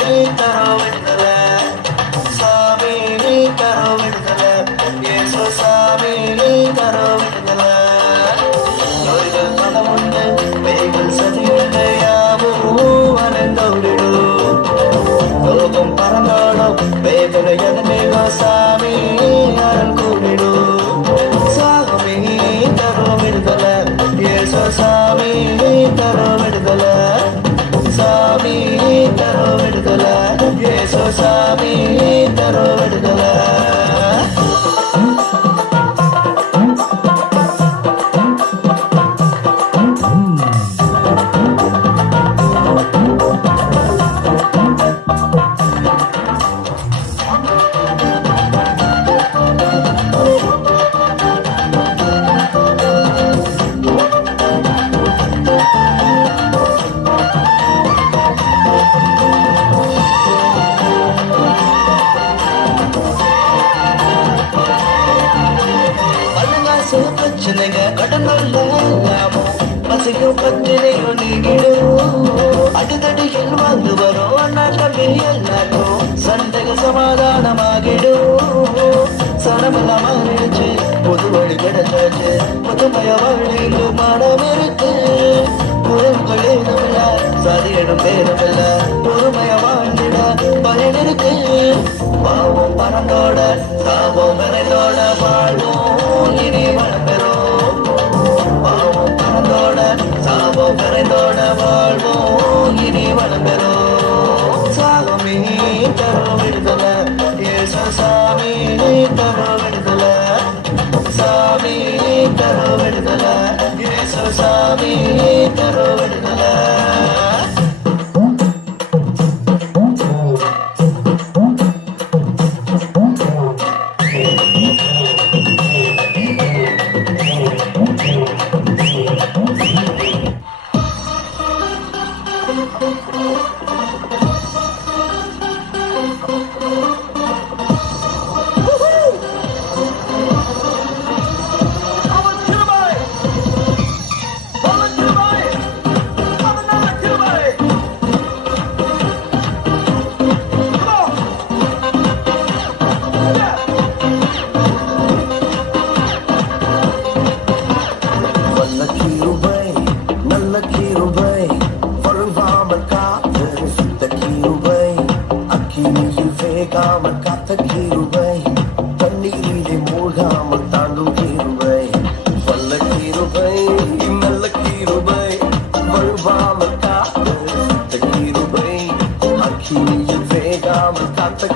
நீ தர விடுதலை சாமி நீ தர விடுதலை சாமி நீ தர விடுதலை பிரச்சனையோ நீங்கிடும் அடுத்தடியில் வந்து வரும் அண்ணா தம்பி எல்லாரும் சண்டைகள் சமாதானமாகிடும். சனமெல்லாம் மாறிடுச்சு புது வழி கிடைச்சாச்சு. புதுமைய வாழ்க்கைக்கு மனம் இருக்கு. உறவுகள் ஏதுமில்ல சதியிடும் பேரமில்ல பொறுமைய வாழ்ந்திட பயன் இருக்கு. பாவம் பணத்தோட சாபம் விரைந்தோட வாழ்வோம். இனி வளம் கரைந்தோட வாழ்வோம் இனி வளர்ந்ததோ? சாமி தரும் விடுதலை. இயேசு சாமி தரும் விடுதலை. சாமி தரும் விடுதலை. இயேசு சாமி தரும் விடுதலை. வல்ல வேகாம வேகாமல் காத்த கிருபை. தண்ணீரிலே மூழ்காம தாண்டும் கீருவை வல்ல கீருவை நல்ல கீருவை வழுவாம காத்த கீருவை கிருபை. அக்கினியில் வேகாமல் காத்த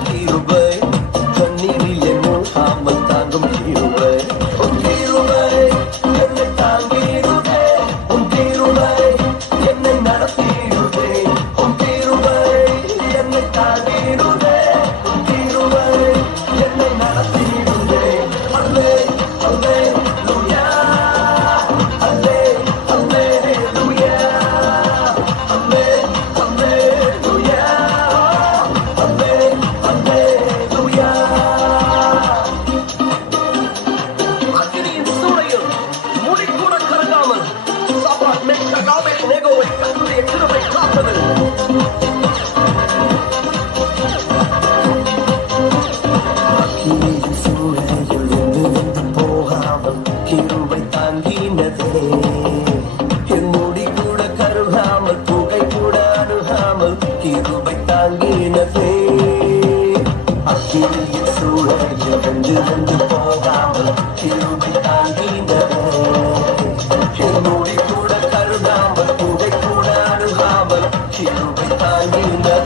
பாவம் கிருவை தாங்கினதே. என் முடி கூட கருகாமல் புகை கூட அணுகாமல் கிருவை தாங்கினதே. அக்கிரிய சூழலில் வந்து வந்து போகாமல் கிருவை தாங்கினதே. என் முடி கூட கருகாமல் புகை கூட அணுகாமல் கிருவை தாங்கினதே.